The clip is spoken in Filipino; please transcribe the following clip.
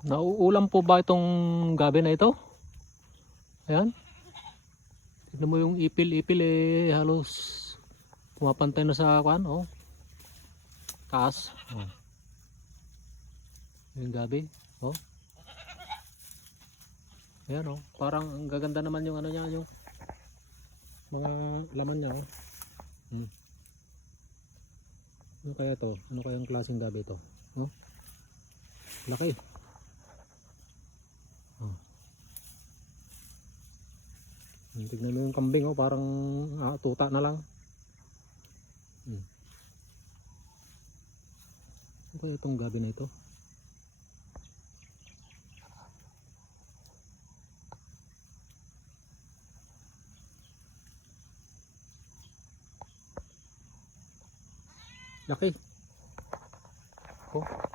Nauulam po ba itong gabi na ito? Ayan. Tignan mo yung ipil-ipil eh, halos pumapantay na sa kuan, oh. Taas. Oh. Yung gabi, oh. Ayan, oh. Parang ang gaganda naman yung ano niya, yung mga laman niya, oh. Ano kaya to? Ano kayang klaseng gabi to? Oh. Laki. Oh. Tignan mo yung kambing, oh, parang tuta na lang. Ano kaya itong gabi na ito? Laki. Oh.